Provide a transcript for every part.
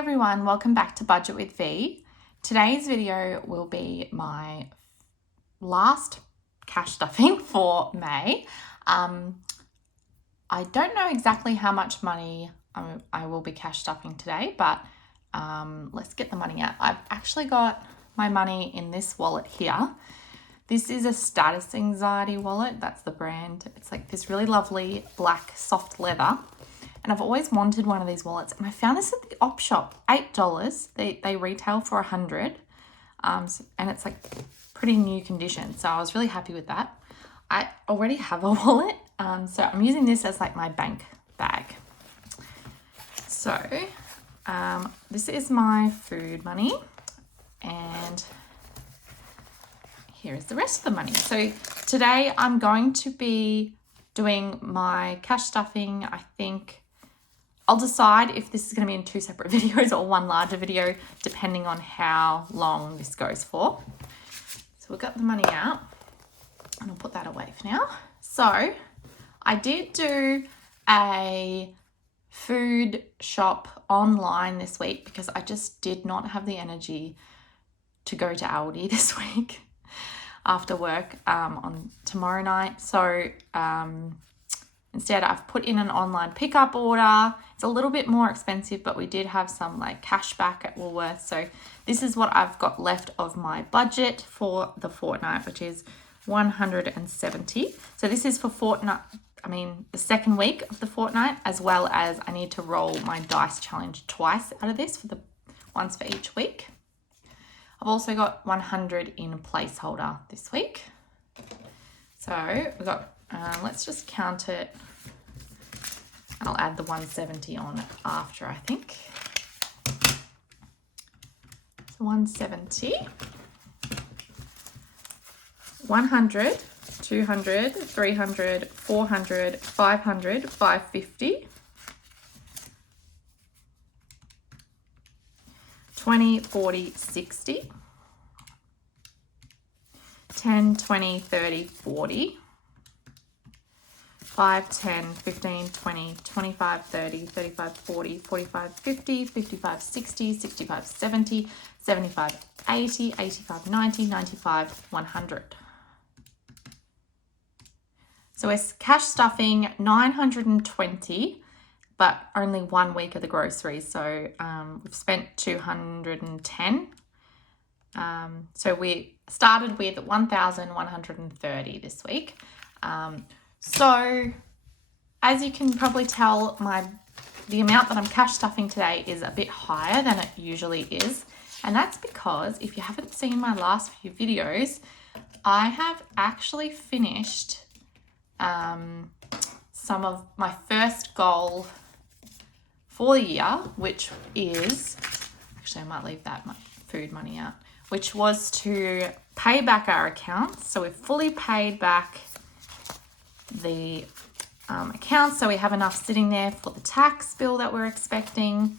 everyone, welcome back to Budget with V. Today's video will be my last cash stuffing for May. I don't know exactly how much money I will be cash stuffing today, but let's get the money out. I've actually got my money in this wallet here. This is a status anxiety wallet. That's the brand. It's like this really lovely black soft leather. And I've always wanted one of these wallets. And I found this at the op shop, $8. They retail for $100. And it's like pretty new condition. So I was really happy with that. I already have a wallet. So I'm using this as like my bank bag. So this is my food money. And here is the rest of the money. So today I'm going to be doing my cash stuffing. I think I'll decide if this is going to be in two separate videos or one larger video, depending on how long this goes for. So we've got the money out and I'll put that away for now. So I did do a food shop online this week because I just did not have the energy to go to Aldi this week after work on tomorrow night. So instead I've put in an online pickup order. It's a little bit more expensive, but we did have some like cash back at Woolworths. So this is what I've got left of my budget for the fortnight, which is $170. So this is for the second week of the fortnight, as well as I need to roll my dice challenge twice out of this for once for each week. I've also got 100 in placeholder this week. So we've got, let's just count it. I'll add the 170 on after, I think. So 170, 100, 200, 300, 400, 500, 550, 20, 40, 60, 10, 20, 30, 40, 5, 10, 15, 20, 25, 30, 35, 40, 45, 50, 55, 60, 65, 70, 75, 80, 85, 90, 95, 100. So we're cash stuffing 920, but only 1 week of the groceries. So we've spent 210. So we started with 1,130 this week. So as you can probably tell, the amount that I'm cash stuffing today is a bit higher than it usually is. And that's because if you haven't seen my last few videos, I have actually finished some of my first goal for the year, which is, actually I might leave that food money out, which was to pay back our accounts. So we've fully paid back the accounts, so we have enough sitting there for the tax bill that we're expecting.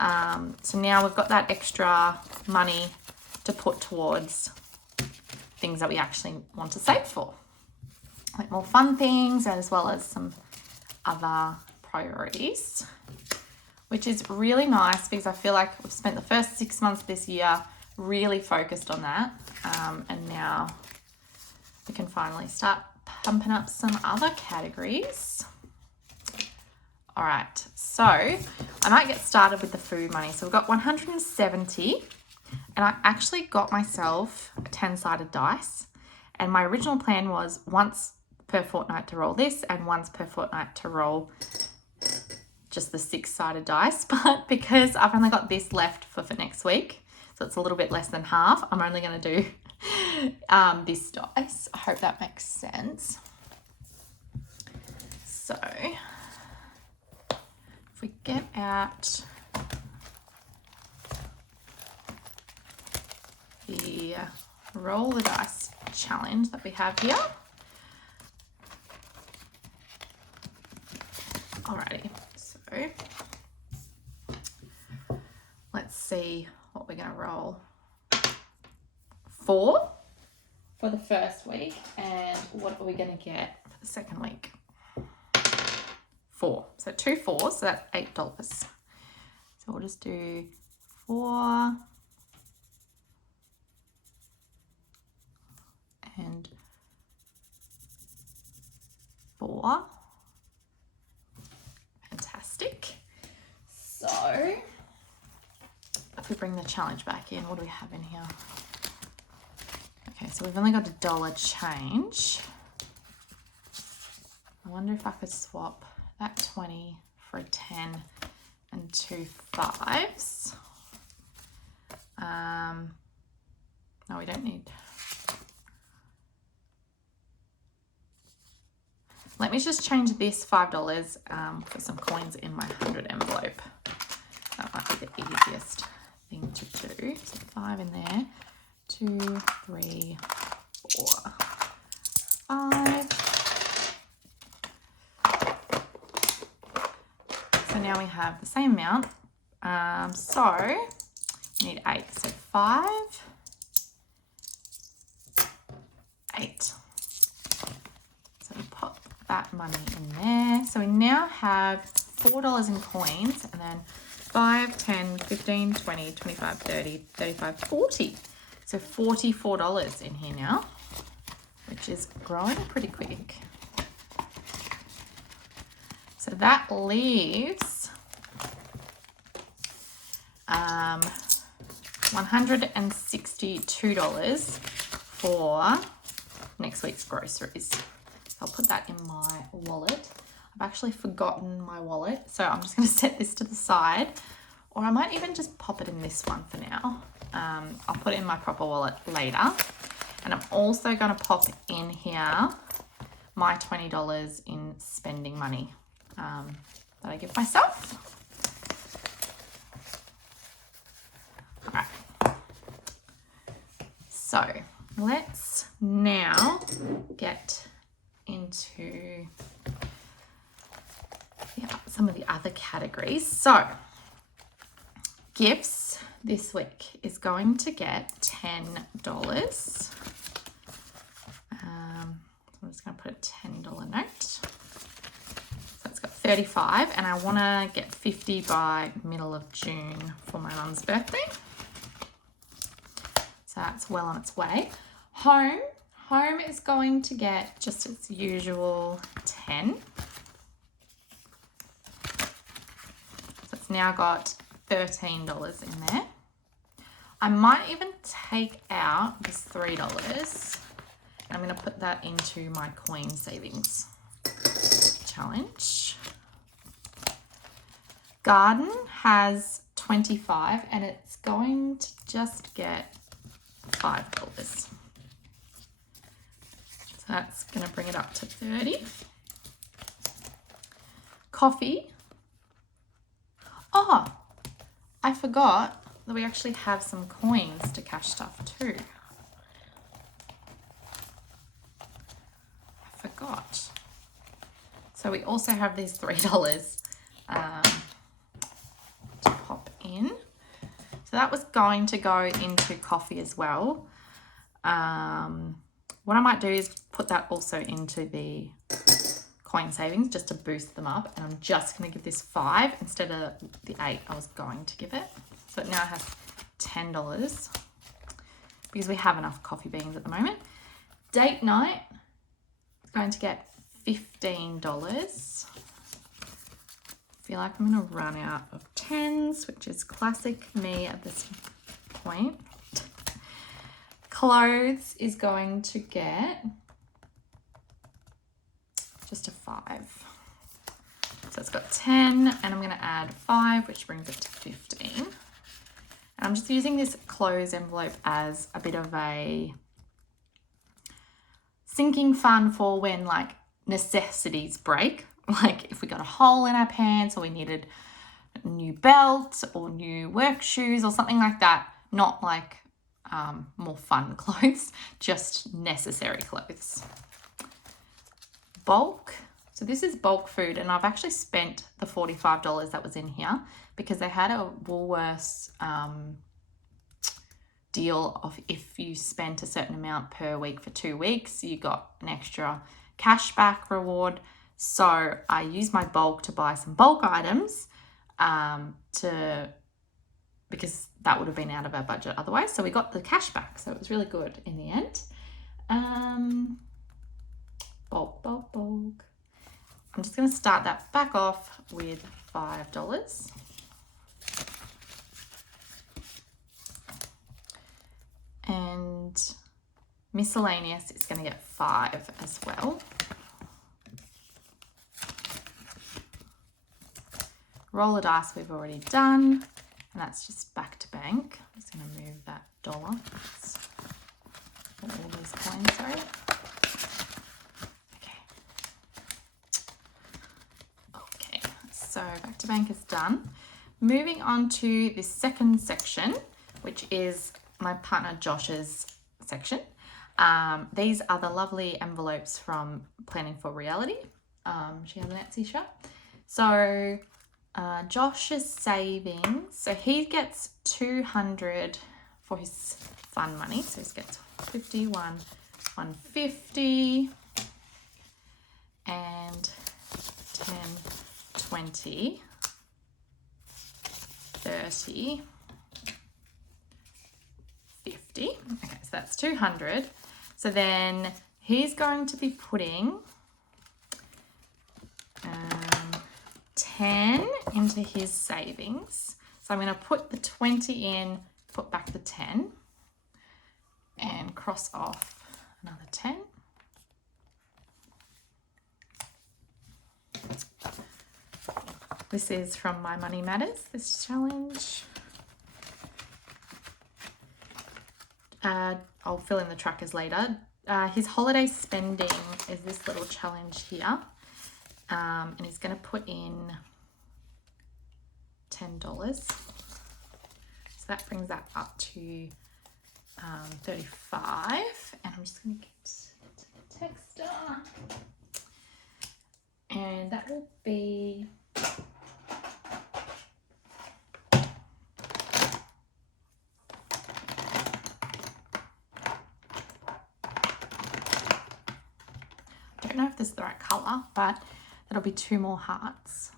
So now we've got that extra money to put towards things that we actually want to save for, like more fun things, as well as some other priorities, which is really nice because I feel like we've spent the first 6 months this year really focused on that, and now we can finally start pumping up some other categories. All right, so I might get started with the food money. So we've got 170, and I actually got myself a 10-sided dice, and my original plan was once per fortnight to roll this and once per fortnight to roll just the 6-sided dice. But because I've only got this left for next week, so it's a little bit less than half, I'm only going to do this dice. I hope that makes sense. So if we get out the roll the dice challenge that we have here. Alrighty, so let's see what we're going to roll. 4 for the first week, and what are we going to get for the second week? 4. So 2 4s, so that's $8. So So we'll just do 4 and 4. Fantastic. So if we bring the challenge back in, what do we have in here? Okay, so we've only got $1 change. I wonder if I could swap that 20 for a 10 and 2 5s. No, we don't need. Let me just change this $5 for some coins in my 100 envelope. That might be the easiest thing to do. So 5 in there. 2, 3, 4, 5. So now we have the same amount. So we need 8. So 5, 8. So we pop that money in there. So we now have $4 in coins, and then 5, 10, 15, 20, 25, 30, 35, 40. So $44 in here now, which is growing pretty quick. So that leaves $162 for next week's groceries. So I'll put that in my wallet. I've actually forgotten my wallet, so I'm just going to set this to the side, or I might even just pop it in this one for now. I'll put it in my proper wallet later. And I'm also going to pop in here my $20 in spending money that I give myself. All right. So let's now get into some of the other categories. So gifts this week is going to get $10. So I'm just going to put a $10 note. So it's got 35, and I want to get 50 by middle of June for my mum's birthday. So that's well on its way. Home is going to get just its usual 10. So it's now got $13 in there. I might even take out this $3. I'm going to put that into my coin savings challenge. Garden has 25, and it's going to just get $5. So that's going to bring it up to 30. Coffee. Oh, I forgot that we actually have some coins to cash stuff too. I forgot. So we also have these $3 to pop in. So that was going to go into coffee as well. What I might do is put that also into the coin savings just to boost them up. And I'm just going to give this 5 instead of the 8 I was going to give it. So it now has $10 because we have enough coffee beans at the moment. Date night is going to get $15. Feel like I'm going to run out of 10s, which is classic me at this point. Clothes is going to get just a 5. So it's got 10, and I'm going to add 5, which brings it to 15. And I'm just using this clothes envelope as a bit of a sinking fund for when like necessities break. Like if we got a hole in our pants, or we needed a new belt or new work shoes or something like that. Not like more fun clothes, just necessary clothes. Bulk. So this is bulk food, and I've actually spent the $45 that was in here because they had a Woolworths deal of if you spent a certain amount per week for 2 weeks, you got an extra cashback reward. So I used my bulk to buy some bulk items to because that would have been out of our budget otherwise. So we got the cash back. So it was really good in the end. Bulk. I'm just going to start that back off with $5. And miscellaneous is going to get 5 as well. Roll of dice we've already done, and that's just back to bank. I'm just going to move that dollar. All these coins, sorry. Okay, so back to bank is done. Moving on to the second section, which is my partner Josh's section. These are the lovely envelopes from Planning for Reality. She has an Etsy shop. So Josh's savings, so he gets $200 for his fun money. So he gets 51, 150, and 10, 20, 30, 50. Okay, so that's 200. So then he's going to be putting 10 into his savings. So I'm going to put the 20 in, put back the 10, and cross off another 10. This is from My Money Matters, this challenge. I'll fill in the trackers later. His holiday spending is this little challenge here. And he's going to put in $10. So that brings that up to 35. And I'm just going to get the texter. And that will be... I don't know if this is the right colour, but that'll be 2 more hearts.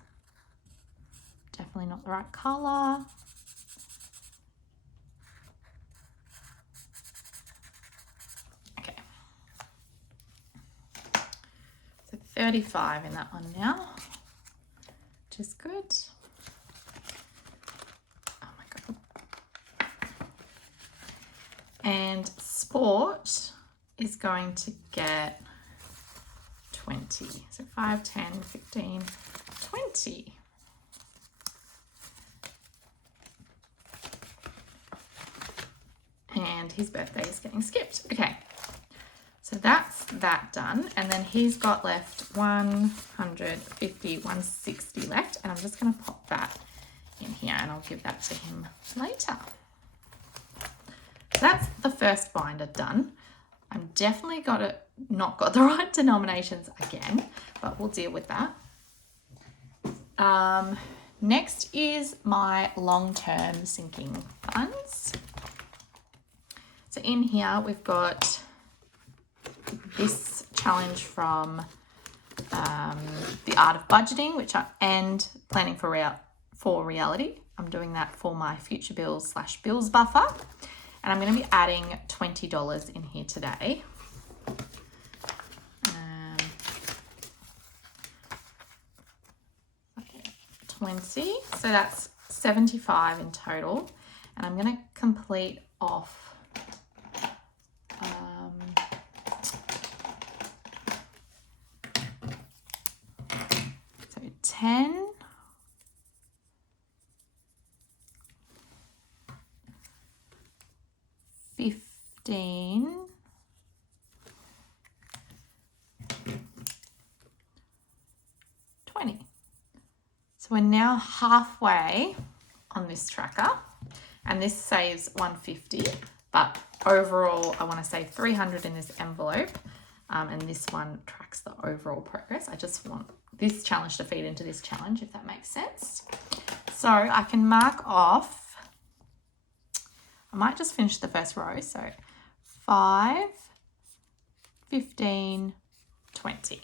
Definitely not the right colour. Okay. So 35 in that one now, which is good. Oh my God. And sport is going to get 20. So 5, 10, 15, 20. And his birthday is getting skipped. Okay, so that's that done. And then he's got left 150, 160 left. And I'm just going to pop that in here and I'll give that to him later. So that's the first binder done. I'm definitely not got the right denominations again, but we'll deal with that. Next is my long-term sinking funds. So in here we've got this challenge from The Art of Budgeting, and Planning for Reality. I'm doing that for my future bills / bills buffer. And I'm going to be adding $20 in here today. 20, so that's 75 in total. And I'm going to complete off so 10, 15, 20. So we're now halfway on this tracker, and this saves 150, but overall I want to save 300 in this envelope, and this one tracks the overall progress. I just want this challenge to feed into this challenge, if that makes sense. So I can mark off, I might just finish the first row, so 5, 15, 20.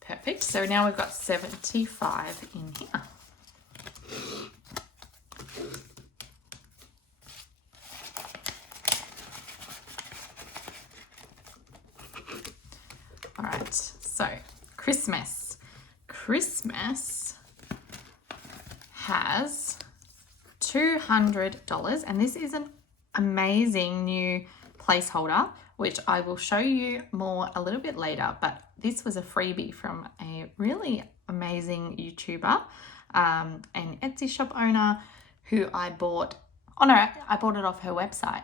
Perfect. So now we've got 75 in here. Christmas. Christmas has $200, and this is an amazing new placeholder, which I will show you more a little bit later, but this was a freebie from a really amazing YouTuber, an Etsy shop owner who I bought, I bought it off her website.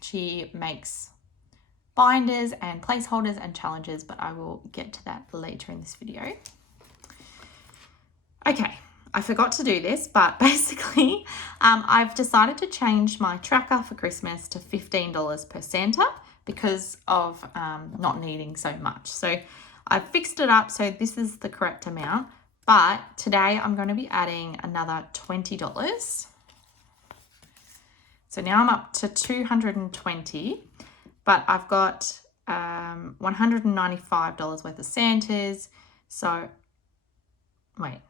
She makes binders and placeholders and challenges, but I will get to that later in this video. Okay, I forgot to do this, but basically I've decided to change my tracker for Christmas to $15 per Santa because of not needing so much. So I've fixed it up so this is the correct amount, but today I'm going to be adding another $20. So now I'm up to $220, but I've got $195 worth of Santas. So wait.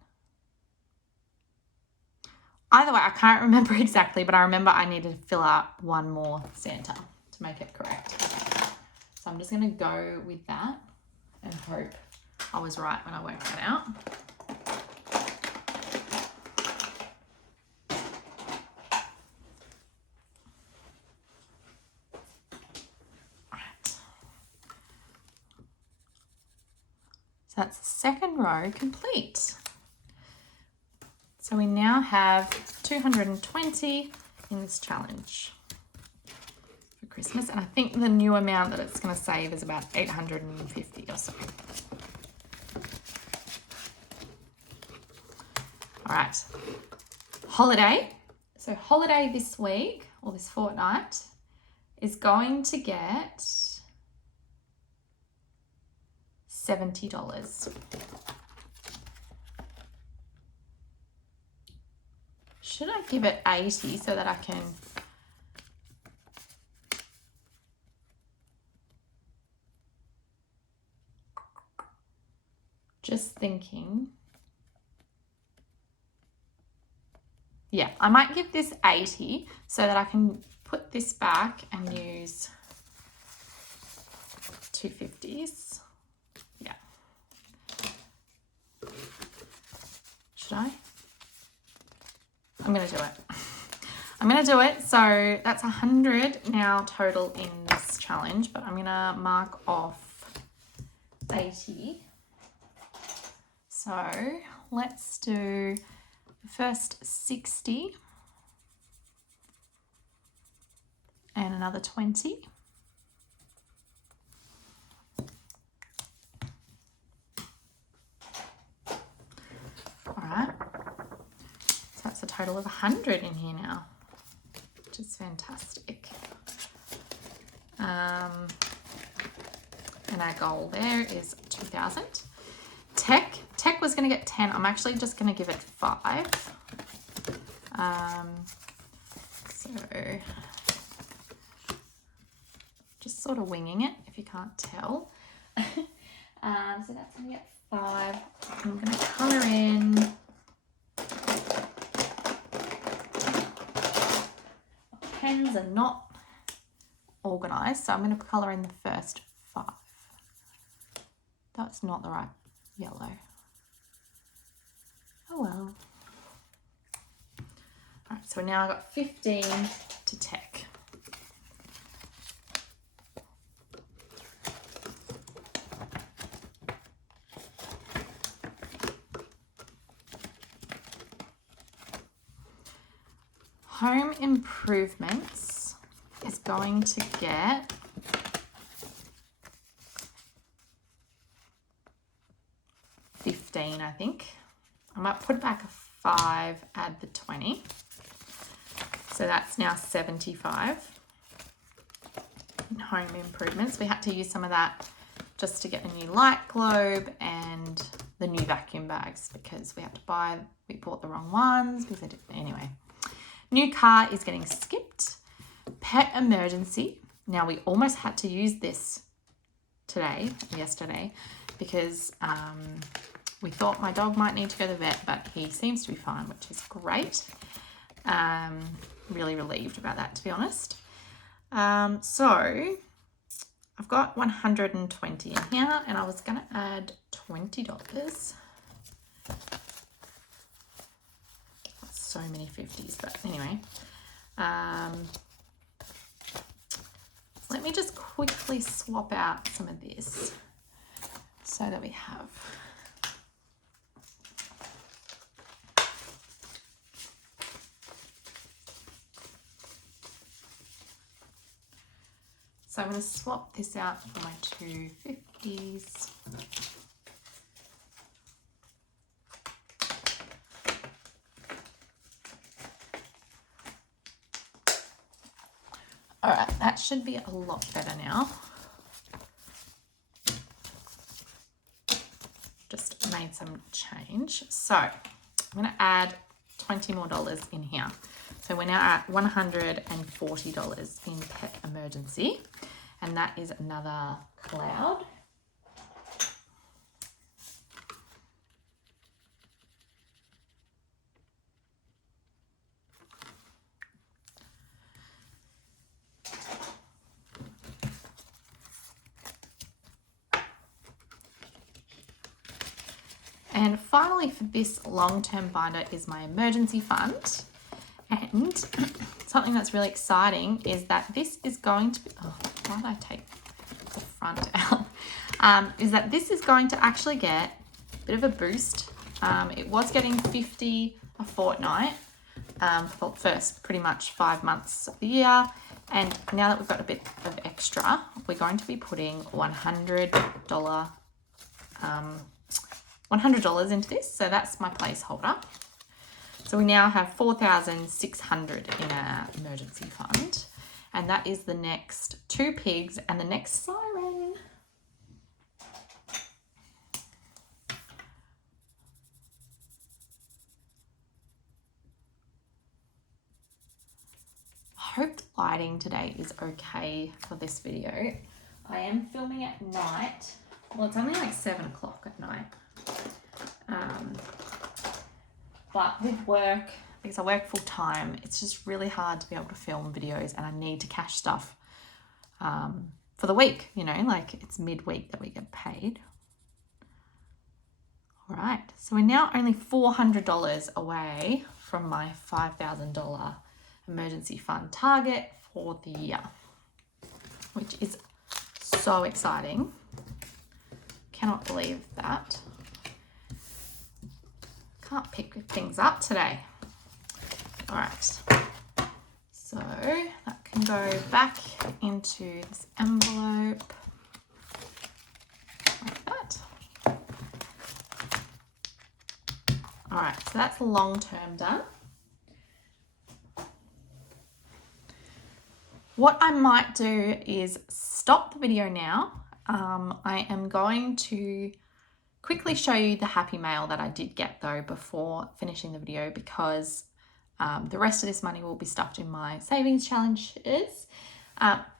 Either way, I can't remember exactly, but I remember I needed to fill out one more Santa to make it correct. So I'm just going to go with that and hope I was right when I worked that out. Alright. So that's the second row complete. So we now have 220 in this challenge for Christmas. And I think the new amount that it's going to save is about 850 or so. All right. Holiday. So holiday this week or this fortnight is going to get $70. Should I give it 80 so that I can just thinking. Yeah, I might give this 80 so that I can put this back and use 250s. Yeah. Should I? I'm going to do it. I'm going to do it. So that's 100 now total in this challenge, but I'm going to mark off 80. So let's do the first 60 and another 20. All right. So that's a total of 100 in here now, which is fantastic. And our goal there is 2,000. Tech was going to get 10. I'm actually just going to give it 5. So just sort of winging it if you can't tell. So that's going to get 5. I'm going to colour in pens are not organised, so I'm going to colour in the first 5. That's not the right yellow. Oh well. Alright, so now I've got 15 to tech. Home improvements is going to get $15, I think. I might put back a 5, add the 20. So that's now 75 in home improvements. We had to use some of that just to get a new light globe and the new vacuum bags because we bought the wrong ones because they didn't, anyway. New car is getting skipped. Pet emergency. Now we almost had to use this yesterday, because we thought my dog might need to go to the vet, but he seems to be fine, which is great. Really relieved about that, to be honest. So I've got 120 in here, and I was going to add $20. That's so many 50s, but anyway. Let me just quickly swap out some of this so that we have. So I'm going to swap this out for my two 50s. All right, that should be a lot better now. Just made some change. So I'm going to add $20 more in here. So we're now at $140 in pet emergency, and that is another cloud. And finally, for this long-term binder is my emergency fund. And something that's really exciting is that this is going to be, oh, why did I take the front out? Is that this is going to actually get a bit of a boost. It was getting $50 a fortnight for the first pretty much 5 months of the year. And now that we've got a bit of extra, we're going to be putting $100 into this. So that's my placeholder. So we now have $4,600 in our emergency fund, and that is the next 2 pigs and the next siren. I hope the lighting today is okay for this video. I am filming at night. Well, it's only like 7 o'clock at night. But with work, because I work full time, it's just really hard to be able to film videos, and I need to cash stuff for the week, you know, like it's midweek that we get paid. All right, so we're now only $400 away from my $5,000 emergency fund target for the year, which is so exciting. Cannot believe that. Can't pick things up today. All right, so that can go back into this envelope like that. All right, so that's long term done. What I might do is stop the video now. I am going to quickly show you the happy mail that I did get though before finishing the video, because the rest of this money will be stuffed in my savings challenges.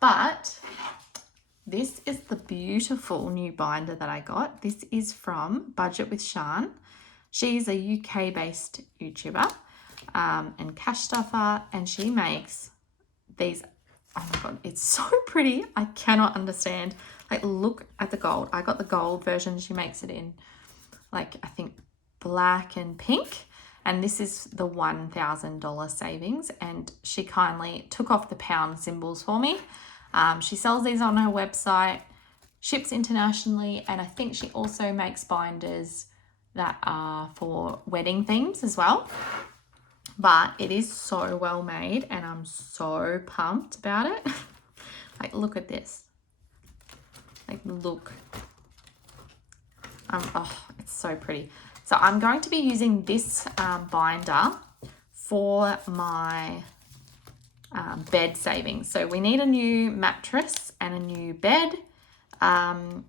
But this is the beautiful new binder that I got. This is from Budget with Shan. She's a UK based YouTuber and cash stuffer, and she makes these. Oh my God, it's so pretty. I cannot understand. Like, look at the gold. I got the gold version. She makes it in, like, I think black and pink. And this is the $1,000 savings. And she kindly took off the pound symbols for me. She sells these on her website, ships internationally. And I think she also makes binders that are for wedding themes as well. But it is so well made, and I'm so pumped about it. Like, look at this. Like, look. Oh, it's so pretty. So I'm going to be using this binder for my bed savings. So we need a new mattress and a new bed. And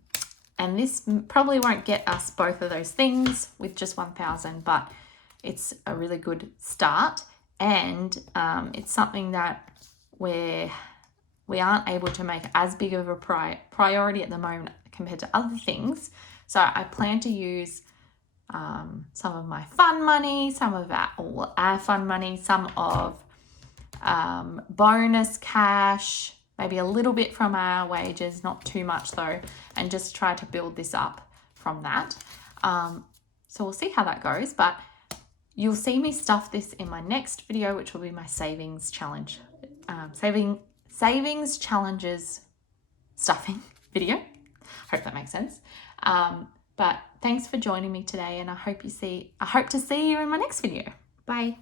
this probably won't get us both of those things with just $1,000, but it's a really good start. And it's something that we aren't able to make as big of a priority at the moment compared to other things. So I plan to use some of my fun money, some of our fun money, some of bonus cash, maybe a little bit from our wages, not too much though, and just try to build this up from that. So we'll see how that goes, but you'll see me stuff this in my next video, which will be my savings challenge, savings challenges stuffing video. Hope that makes sense. But thanks for joining me today, and I hope to see you in my next video. Bye.